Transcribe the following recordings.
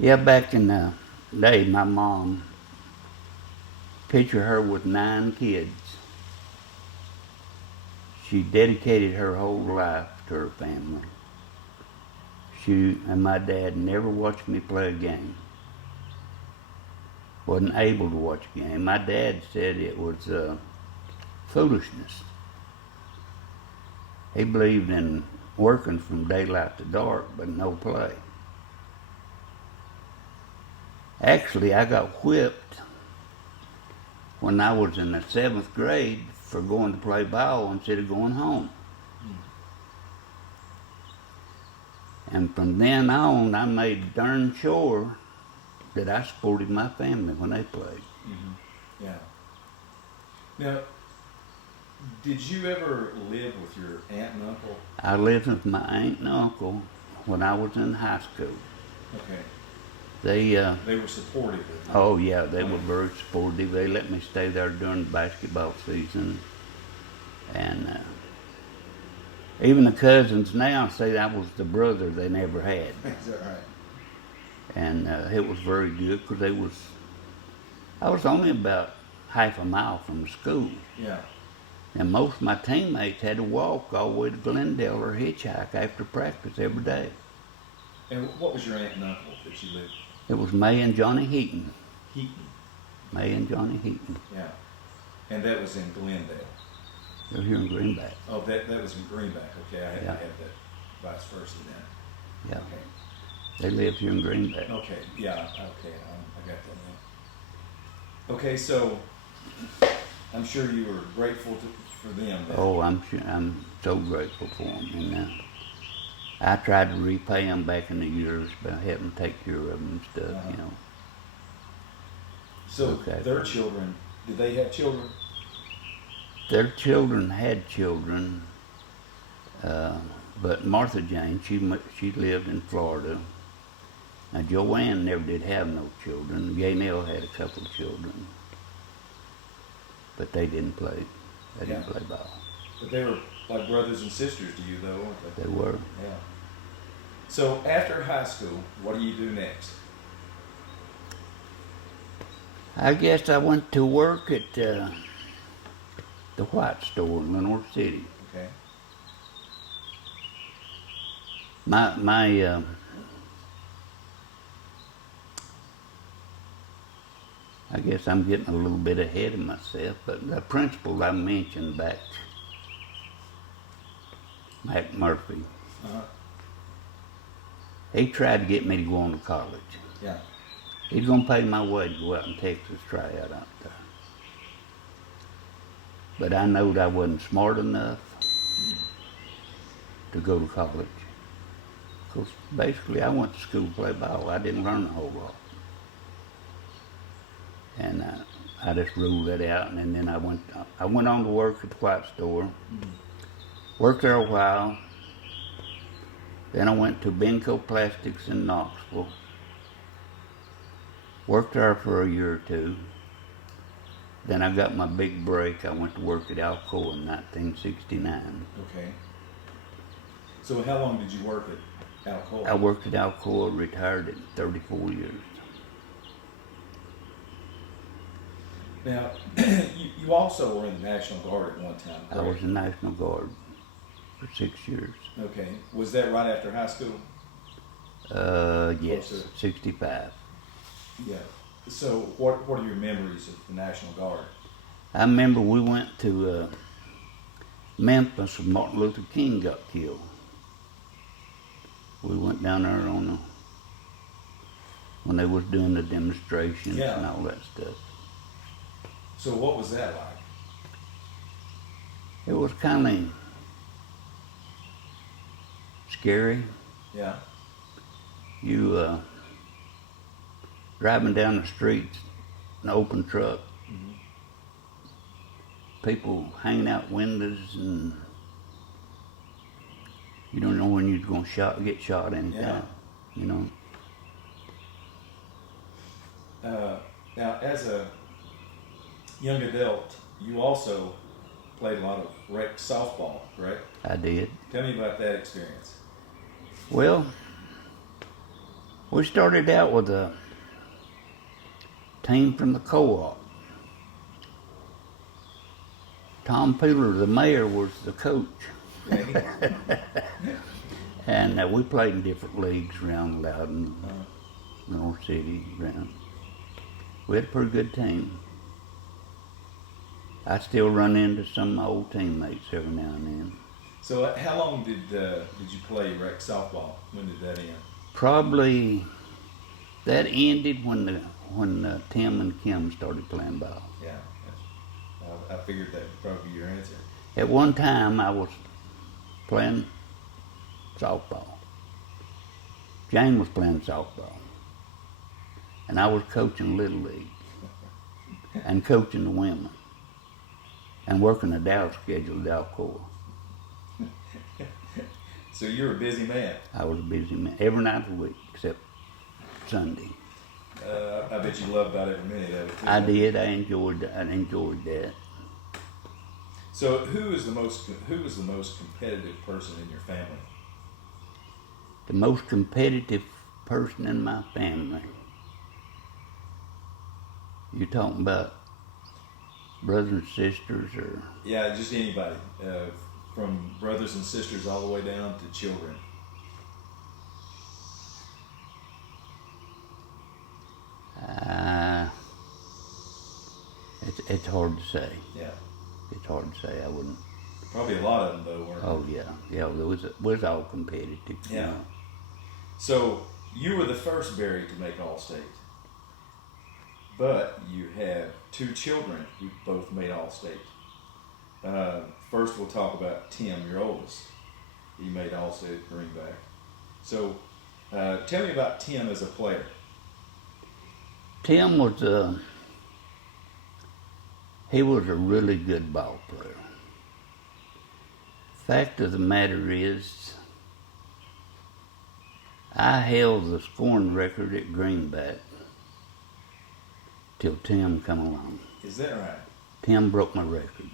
Yeah, back in the day, my mom, picture her with 9 kids. She dedicated her whole life to her family. She and my dad never watched me play a game. Wasn't able to watch a game. My dad said it was foolishness. He believed in working from daylight to dark, but no play. Actually, I got whipped when I was in the 7th grade for going to play ball instead of going home. And from then on, I made darn sure that I supported my family when they played. Mm-hmm. Yeah. Now, did you ever live with your aunt and uncle? I lived with my aunt and uncle when I was in high school. Okay. They were supportive of you. oh yeah, they were very supportive. They let me stay there during the basketball season, and even the cousins now say I was the brother they never had. Is that right? And it was very good because I was only about half a mile from the school. Yeah. And most of my teammates had to walk all the way to Glendale or hitchhike after practice every day. And what was your aunt and uncle that you lived? It was May and Johnny Heaton. Heaton. May and Johnny Heaton. Yeah. And that was in Glendale. They're here in Greenback. Oh, that was in Greenback. Okay, I had Yeah. to have that vice versa then. Yeah. Okay. They live here in Greenback. Okay. Yeah. Okay. I got that now. Okay, so I'm sure you were grateful for them. Then. Oh, I'm so grateful for them. And I tried to repay them back in the years by helping take care of them and stuff, you know. So Okay. their children, did they have children? Their children had children, but Martha Jane, she lived in Florida. Now Joanne never did have no children. Gaynell had a couple of children, but they didn't play. They didn't play ball. But they were like brothers and sisters to you, though, weren't they? They were. Yeah. So after high school, what do you do next? I guess I went to work at the White Store in Lenore City. Okay. My I guess I'm getting a little bit ahead of myself, but the principal I mentioned back, Mac Murphy, Uh-huh. he tried to get me to go on to college. Yeah. He's going to pay my way to go out in Texas, try out there. But I knowed I wasn't smart enough to go to college. Because basically I went to school to play ball. I didn't learn a whole lot. And I just ruled that out, and then I went on to work at the White Store. Mm-hmm. Worked there a while. Then I went to Benco Plastics in Knoxville. Worked there for a year or two. Then I got my big break. I went to work at Alcoa in 1969. Okay. So how long did you work at Alcoa? I worked at Alcoa, retired at 34 years. Now, you also were in the National Guard at one time, correct? I was in National Guard for 6 years. Okay. Was that right after high school? Yes, Closer. 65. Yeah. So what are your memories of the National Guard? I remember we went to Memphis when Martin Luther King got killed. We went down there when they was doing the demonstrations and all that stuff. So what was that like? It was kind of scary. Yeah. You driving down the streets in an open truck, Mm-hmm. people hanging out windows, and you don't know when you're going to get shot anytime, you know. Now, as a young adult, you also played a lot of rec softball, correct? I did. Tell me about that experience. Well, We started out with a team from the co-op. Tom Peeler, the mayor, was the coach. And we played in different leagues around Loudon, North City, around. We had a pretty good team. I still run into some of my old teammates every now and then. So how long did you play rec softball? When did that end? Probably that ended when Tim and Kim started playing ball. Yeah, I figured that would probably be your answer. At one time, I was playing softball. Jane was playing softball. And I was coaching Little League and coaching the women and working a Dow schedule, Dow Corps. So you're a busy man. I was a busy man every night of the week except Sunday. I bet you loved about every minute of it too. I did. I enjoyed that. So who was the most competitive person in your family? The most competitive person in my family. You talking about brothers and sisters, or? Yeah, just anybody, from brothers and sisters all the way down to children. It's hard to say. Yeah. It's hard to say. I wouldn't. Probably a lot of them though, weren't Oh yeah. It was all competitive. Yeah. You know. So you were the first Barry to make All-State, but you have two children who both made All-State. First, we'll talk about Tim, your oldest. He made All-State at Greenback. So tell me about Tim as a player. Tim was he was a really good ball player. Fact of the matter is, I held the scoring record at Greenback till Tim come along. Is that right? Tim broke my record.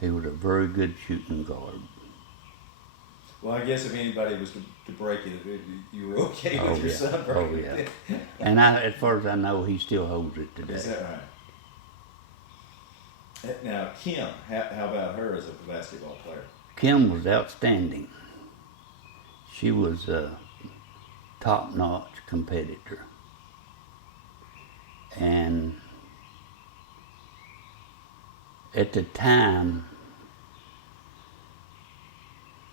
He was a very good shooting guard. Well, I guess if anybody was to break it, you were okay with your son breaking it. Yeah. And as far as I know, he still holds it today. Is that right? Now, Kim, how about her as a basketball player? Kim was outstanding. She was a top-notch competitor. And at the time,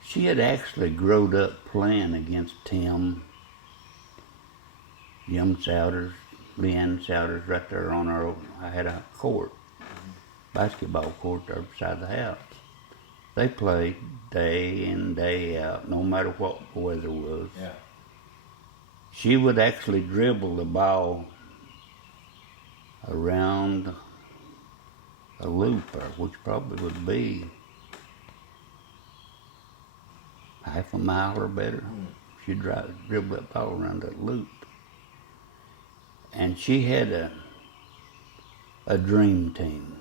she had actually grown up playing against Tim, Jim Souders, Leanne Souders, right there on I had a court, basketball court there beside the house. They played day in, day out, no matter what the weather was. Yeah. She would actually dribble the ball around a loop, which probably would be half a mile or better. She'd dribble that ball around that loop. And she had a dream team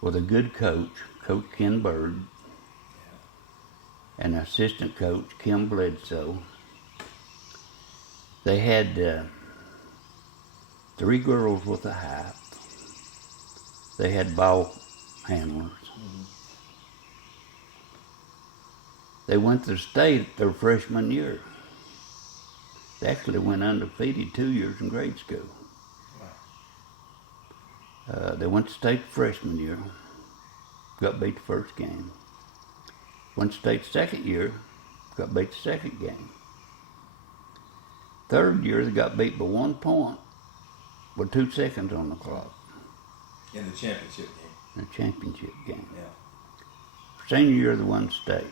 with a good coach, Coach Ken Bird, and assistant coach, Kim Bledsoe. They had 3 girls with a hat. They had ball handlers. They went to the state their freshman year. They actually went undefeated 2 years in grade school. They went to state freshman year, got beat the first game. Went to state second year, got beat the second game. Third year, they got beat by 1 point with 2 seconds on the clock. In the championship game. In the championship game. Yeah. Senior year, they won state.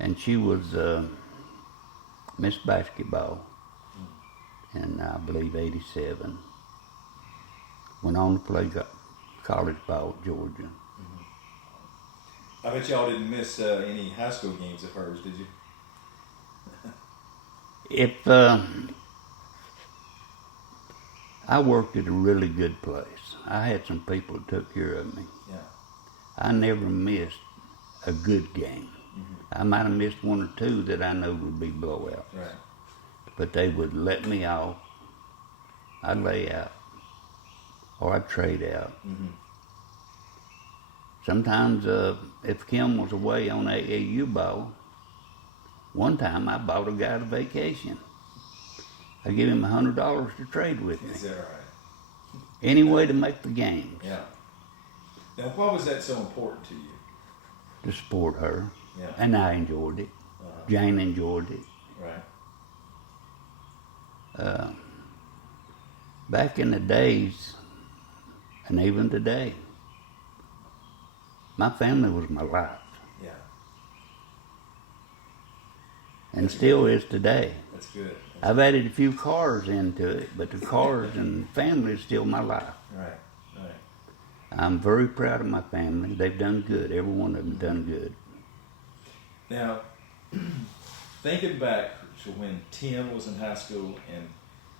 And she was Miss Basketball in, I believe, 87. Went on to play college ball at Georgia. I bet y'all didn't miss any high school games of hers, did you? If I worked at a really good place. I had some people that took care of me. Yeah. I never missed a good game. Mm-hmm. I might have missed one or two that I know would be blowouts. Right. But they would let me off. I'd lay out, or I'd trade out. Mm-hmm. Sometimes, if Kim was away on AAU ball, one time I bought a guy to vacation. I give him $100 to trade with me. Is that right? Any way to make the games. Yeah. Now, why was that so important to you? To support her. Yeah. And I enjoyed it. Jane enjoyed it. Right. Back in the days, and even today, my family was my life. Yeah. And still is today. That's good. I've added a few cars into it, but the cars and family is still my life. Right. Right. I'm very proud of my family. They've done good. Every one of them done good. Now, thinking back to when Tim was in high school, and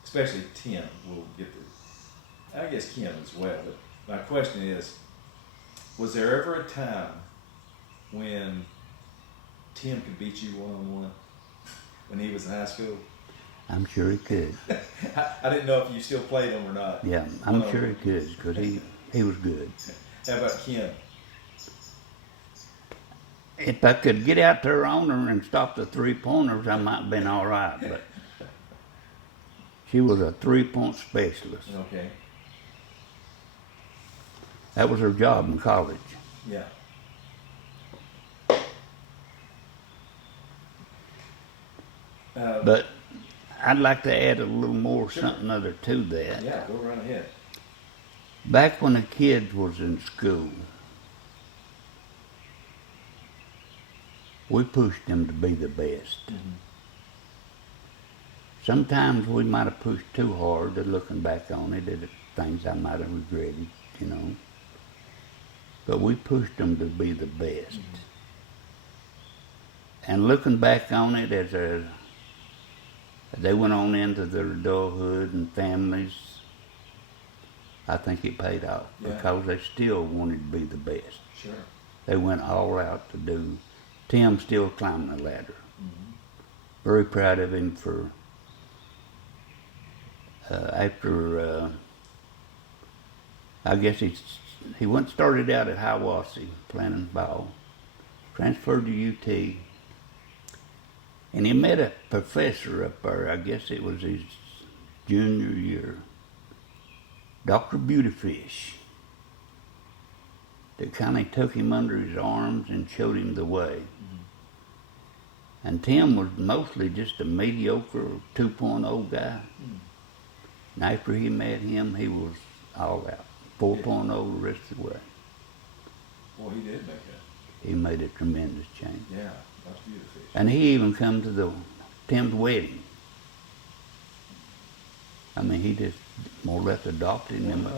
especially Tim, we'll get to, I guess Kim as well, but my question is, was there ever a time when Tim could beat you one-on-one when he was in high school? I'm sure he could. I didn't know if you still played him or not. Yeah, I'm sure he could, because he was good. How about Kim? If I could get out there on her and stop the three-pointers, I might have been all right, but she was a three-point specialist. Okay. That was her job in college. Yeah. But I'd like to add a little more something other to that. Yeah, go right ahead. Back when the kids was in school, we pushed them to be the best. Mm-hmm. Sometimes we might have pushed too hard, looking back on it, at things I might have regretted, you know. But we pushed them to be the best. Mm-hmm. And looking back on it as they went on into their adulthood and families, I think it paid off because they still wanted to be the best. Sure. They went all out to do. Tim still climbing the ladder. Mm-hmm. Very proud of him for after I guess he started out at Hiawassee playing ball, transferred to UT, and he met a professor up there. I guess it was his junior year, Dr. Beautyfish, that kind of took him under his arms and showed him the way. Mm-hmm. And Tim was mostly just a mediocre 2.0 guy. Mm-hmm. And after he met him, he was all out. 4.0 the rest of the way. Well, he did make that. He made a tremendous change. Yeah, that's beautiful. And he even come to Tim's wedding. I mean, he just more or less adopted him. Boy,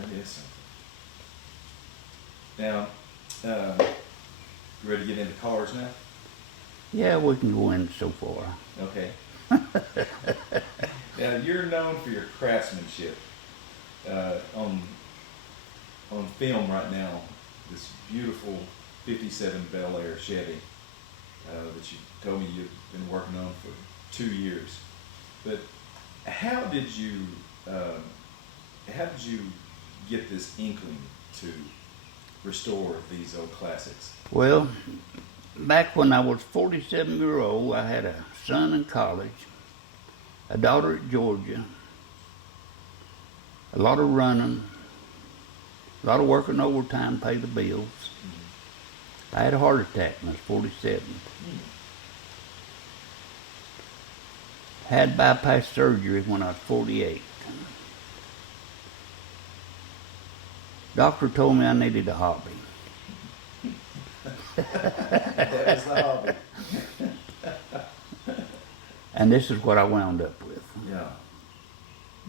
that is something. Now, you ready to get into cars now? Yeah, we can go in so far. Okay. Now, you're known for your craftsmanship. On film right now, this beautiful 57 Bel Air Chevy that you told me you've been working on for 2 years. But how did you get this inkling to restore these old classics? Well, back when I was 47-year-old, I had a son in college, a daughter at Georgia, a lot of running, a lot of working overtime to pay the bills. Mm-hmm. I had a heart attack when I was 47. Had bypass surgery when I was 48. Doctor told me I needed a hobby. That was the hobby. And this is what I wound up with. Yeah.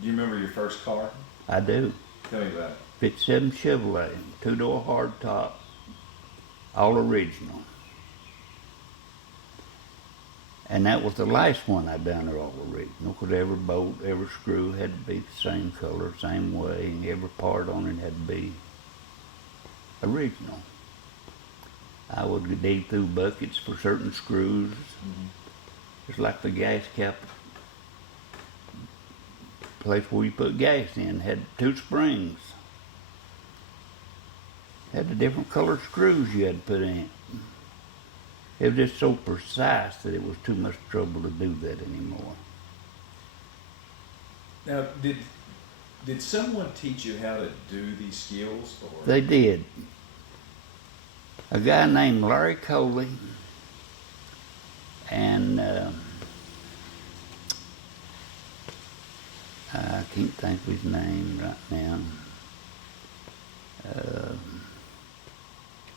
Do you remember your first car? I do. Tell me about it. 57 Chevrolet, 2-door hardtop, all original. And that was the last one I done are all original, because every bolt, every screw had to be the same color, same way, and every part on it had to be original. I would dig through buckets for certain screws. Mm-hmm. Just like the gas cap place where you put gas in had 2 springs. Had the different colored screws you had to put in. It was just so precise that it was too much trouble to do that anymore. Now, did someone teach you how to do these skills? Or? They did. A guy named Larry Coley and I can't think of his name right now.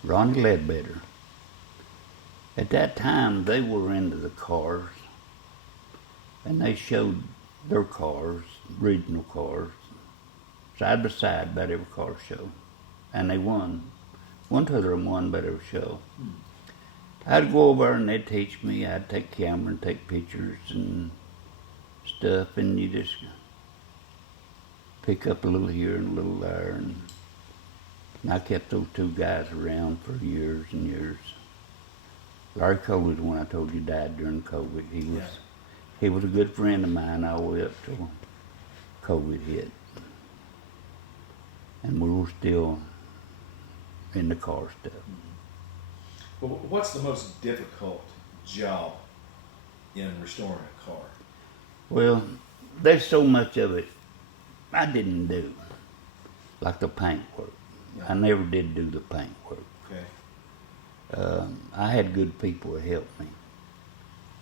Ronnie Ledbetter. At that time, they were into the cars, and they showed their cars, original cars, side by side about every car show, and they won. One to them won about every show. I'd go over and they'd teach me. I'd take camera and take pictures and stuff, and you just pick up a little here and a little there. And I kept those 2 guys around for years and years. Larry Coley was the one I told you died during COVID. He was a good friend of mine all the way up till COVID hit. And we were still in the car stuff. Well, what's the most difficult job in restoring a car? Well, there's so much of it I didn't do, like the paint work. Yeah. I never did do the paint work. Okay. I had good people that helped me.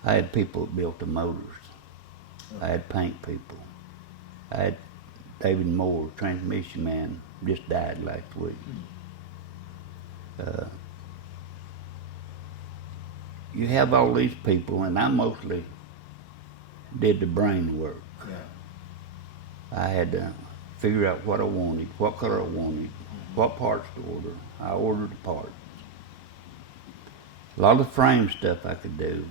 I had people that built the motors. I had paint people. I had David Moore, transmission man, just died last week. You have all these people, and I mostly did the brain work. Yeah. I had to figure out what I wanted, what color I wanted, what parts to order. I ordered the parts. A lot of the frame stuff I could do,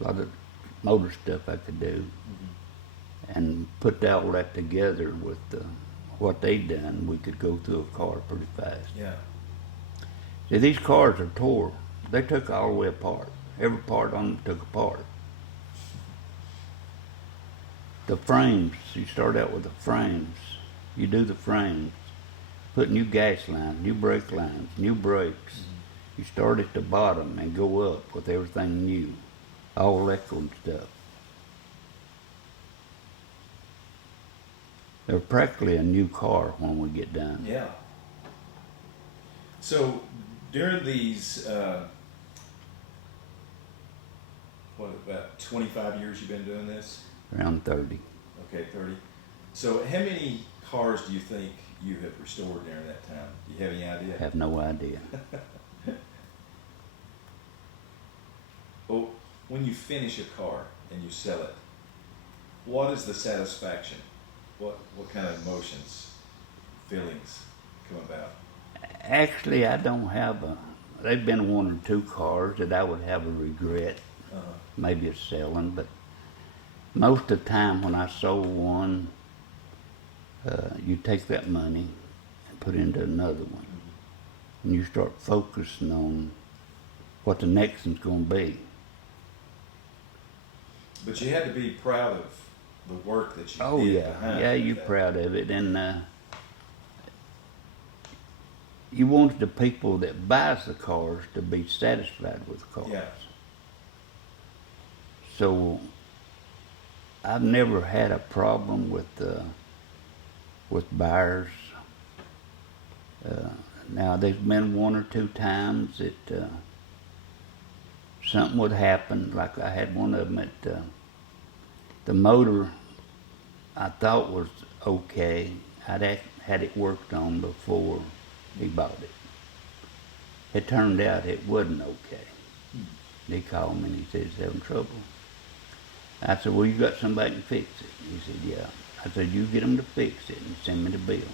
a lot of motor stuff I could do, and put all that together with what they'd done. We could go through a car pretty fast. Yeah. See, these cars are tore. They took all the way apart. Every part on them took apart. The frames, you start out with the frames. You do the frames. Put new gas lines, new brake lines, new brakes. You start at the bottom and go up with everything new. All electrical and stuff. They're practically a new car when we get done. Yeah. So during these, about 25 years you've been doing this? Around 30. Okay, 30. So how many cars do you think you have restored during that time? Do you have any idea? I have no idea. Well, when you finish a car and you sell it, what is the satisfaction? What kind of emotions, feelings come about? Actually, I don't have there've been 1 or 2 cars that I would have a regret, maybe of selling, but most of the time when I sold one, you take that money and put it into another one. And you start focusing on what the next one's going to be. But you had to be proud of the work that you Oh did yeah, behind yeah, it. you're proud of it, and you want the people that buys the cars to be satisfied with the cars. Yeah. So I've never had a problem with buyers. Now there's been 1 or 2 times that something would happen. Like I had one of them at the motor. I thought was okay. I'd had it worked on before he bought it. It turned out it wasn't okay. He called me and he said he's having trouble. I said, well, you got somebody to fix it? He said, yeah. I said, you get them to fix it and send me the bill.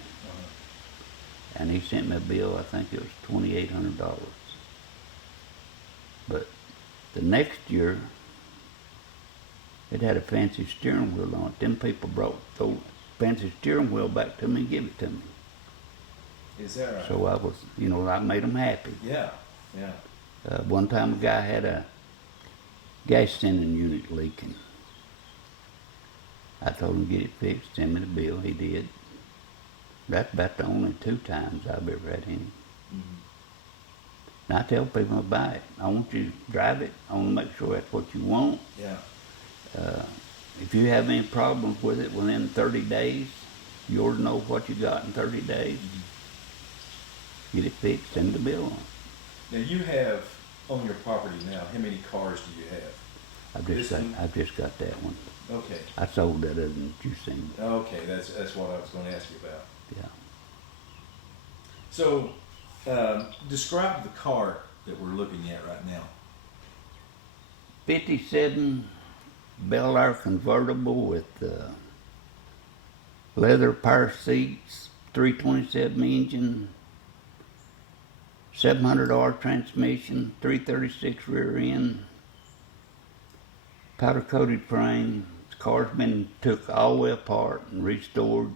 And he sent me a bill, I think it was $2,800. But the next year, it had a fancy steering wheel on it. Them people brought the fancy steering wheel back to me and give it to me. Is that right? So I was, I made them happy. Yeah. Yeah. One time a guy had a gas sending unit leaking. I told him to get it fixed, send me the bill. He did. That's about the only 2 times I've ever had any. Mm-hmm. And I tell people about it. I want you to drive it. I want to make sure that's what you want. Yeah. If you have any problems with it within 30 days, you ought to know what you got in 30 days. Mm-hmm. Get it fixed, send the bill on. Now you have on your property now. How many cars do you have? I've just got that one. Okay. I sold that other than you seen. Okay, that's what I was going to ask you about. Yeah. So, describe the car that we're looking at right now. 57 Bel Air convertible with leather power seats, 327 engine, 700R transmission, 336 rear end, powder coated frame. The car's been took all the way apart and restored.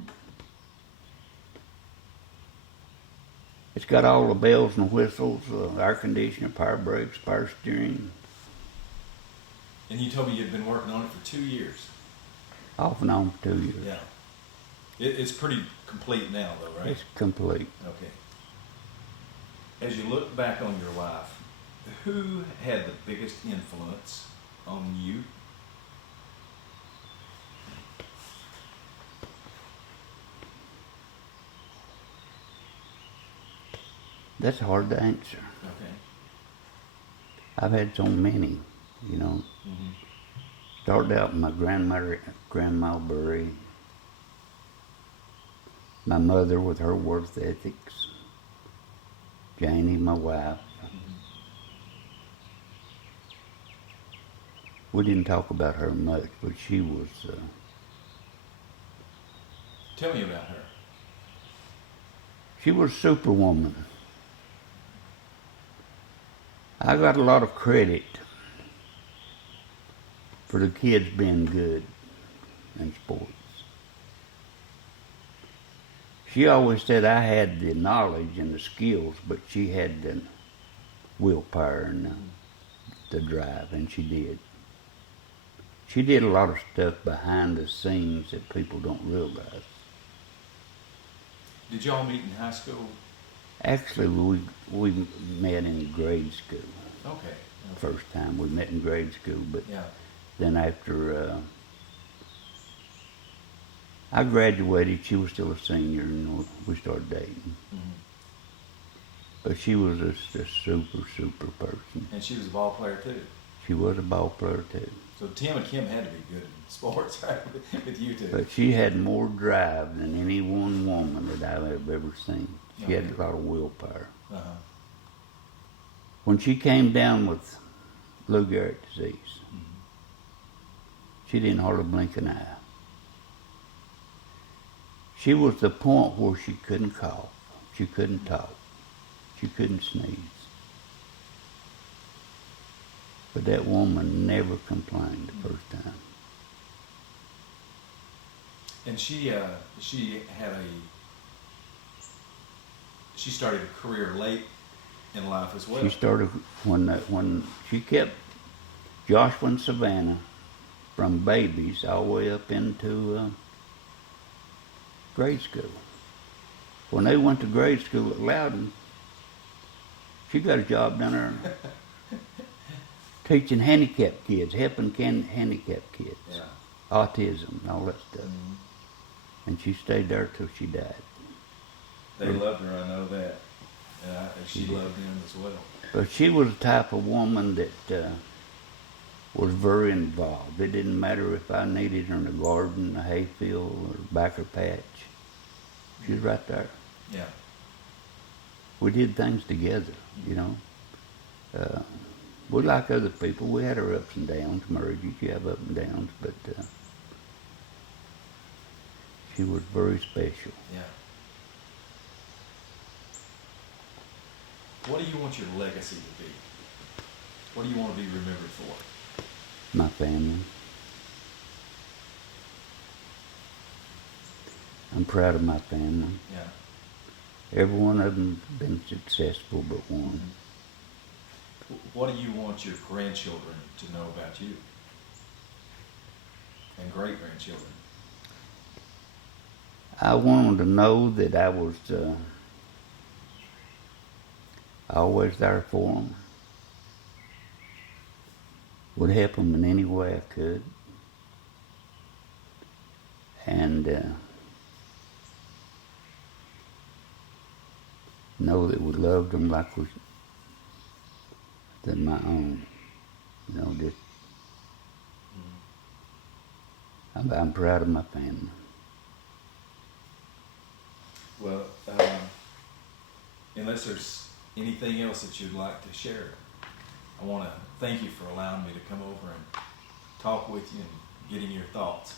It's got all the bells and whistles, air conditioner, power brakes, power steering. And you told me you'd been working on it for 2 years. Off and on for 2 years. Yeah. It's pretty complete now, though, right? It's complete. Okay. As you look back on your life, who had the biggest influence on you? That's hard to answer. Okay. I've had so many, you know. Mm-hmm. Started out with my Grandma Burry, my mother with her work ethics, Janie, my wife. Mm-hmm. We didn't talk about her much, but she was, Tell me about her. she was superwoman. I got a lot of credit for the kids being good in sports. She always said I had the knowledge and the skills, but she had the willpower and the drive, and she did. She did a lot of stuff behind the scenes that people don't realize. Did y'all meet in high school? Actually, we met in grade school. Okay. First time we met in grade school, but Yeah. then after I graduated, she was still a senior, and we started dating. Mm-hmm. But she was a super person. And she was a ball player too. She was a ball player too. So Tim and Kim had to be good in sports, right? With you two. But she had more drive than any one woman that I've ever seen. She had a lot of willpower. Uh-huh. When she came down with Lou Gehrig disease, Mm-hmm. she didn't hardly blink an eye. She was the point where she couldn't cough, she couldn't talk, she couldn't sneeze. But that woman never complained the first time. And she started a career late in life as well. She started when she kept Joshua and Savannah from babies all the way up into grade school. When they went to grade school at Loudon, she got a job down there teaching handicapped kids, helping handicapped kids, Yeah. autism and all that stuff. Mm-hmm. And she stayed there till she died. They loved her, I know that. And she loved them as well. But she was the type of woman that was very involved. It didn't matter if I needed her in the garden, the hayfield, or backer patch. She was right there. Yeah. We did things together, you know. We like other people. We had our ups and downs. Marriages, you have ups and downs, but she was very special. Yeah. What do you want your legacy to be? What do you want to be remembered for? My family. I'm proud of my family. Yeah. Every one of them been successful but one. what do you want your grandchildren to know about you? And great grandchildren? I want them to know that I was always there for them. Would help them in any way I could. And know that we loved them like they're my own. You know, just I'm proud of my family. Well, unless there's anything else that you'd like to share, I want to thank you for allowing me to come over and talk with you and getting your thoughts.